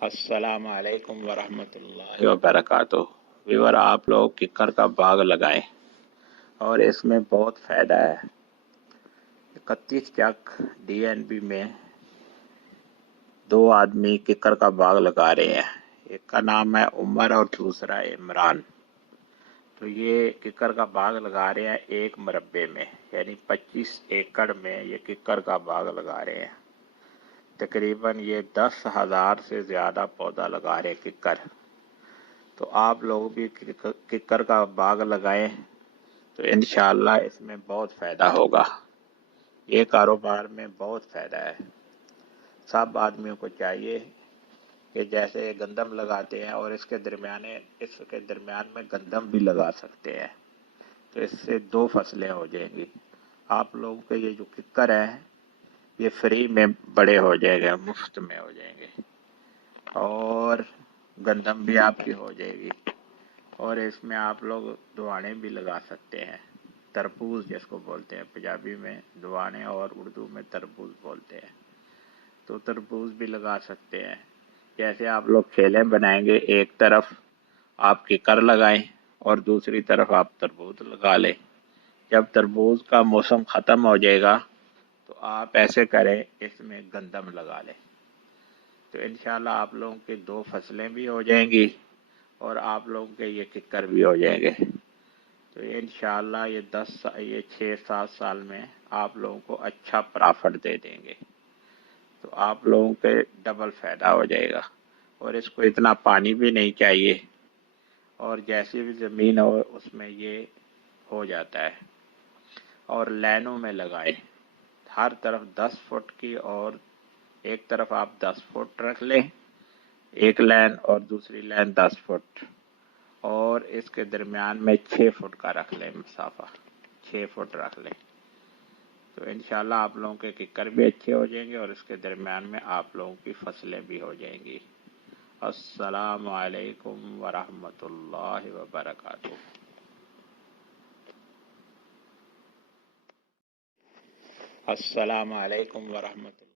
अस्सलाम वालेकुम वरहमतुल्लाहि वबरकातुह। व्यूअर, आप लोग किक्कर का बाग लगाएं और इसमें बहुत फ़ायदा है। 31 चक DNB में 2 आदमी किक्कर का बाग लगा रहे हैं। एक का नाम है उमर और दूसरा इमरान। तो ये किक्कर का बाग लगा रहे हैं 1 मरबे में, यानी 25 एकड़ में ये किक्कर का बाग लगा रहे हैं। तकरीबन ये 10,000 से ज़्यादा पौधा लगा रहे किक्कर। तो आप लोग भी किक्कर का बाग लगाएं तो इंशाअल्लाह इसमें बहुत फ़ायदा होगा। ये कारोबार में बहुत फ़ायदा है। सब आदमियों को चाहिए कि जैसे गंदम लगाते हैं और इसके दरमियान में गंदम भी लगा सकते हैं, तो इससे 2 फसलें हो जाएंगी। आप लोगों के ये जो किक्कर है ये फ्री में बड़े हो जाएंगे, मुफ्त में हो जाएंगे, और गंदम भी आपकी हो जाएगी। और इसमें आप लोग दुआने भी लगा सकते हैं, तरबूज जिसको बोलते हैं पंजाबी में दुआने और उर्दू में तरबूज बोलते हैं। तो तरबूज भी लगा सकते हैं। जैसे आप लोग खेलें बनाएंगे, एक तरफ आप किक्कर लगाएं और दूसरी तरफ आप तरबूज लगा लें। जब तरबूज का मौसम ख़त्म हो जाएगा तो आप ऐसे करें, इसमें गंदम लगा लें। तो इंशाल्लाह आप लोगों की 2 फसलें भी हो जाएंगी और आप लोगों के ये किक्कर भी हो जाएंगे। तो इंशाल्लाह ये 6-7 साल में आप लोगों को अच्छा प्रॉफिट दे देंगे। तो आप लोगों के डबल फ़ायदा हो जाएगा। और इसको इतना पानी भी नहीं चाहिए, और जैसी भी ज़मीन हो उसमें ये हो जाता है। और लाइनों में लगाएं, हर तरफ 10 फुट की, और एक तरफ आप 10 फुट रख लें एक लाइन, और दूसरी लाइन 10 फुट, और इसके दरमियान में 6 फुट का रख लें, मसाफा 6 फुट रख लें। तो इंशाल्लाह आप लोगों के किक्कर भी अच्छे हो जाएंगे और इसके दरमियान में आप लोगों की फसलें भी हो जाएंगी। अस्सलाम वालेकुम वरहमतुल्लाहि वबरकातुह। अस्सलाम वालेकुम वरहमतुल्लाह।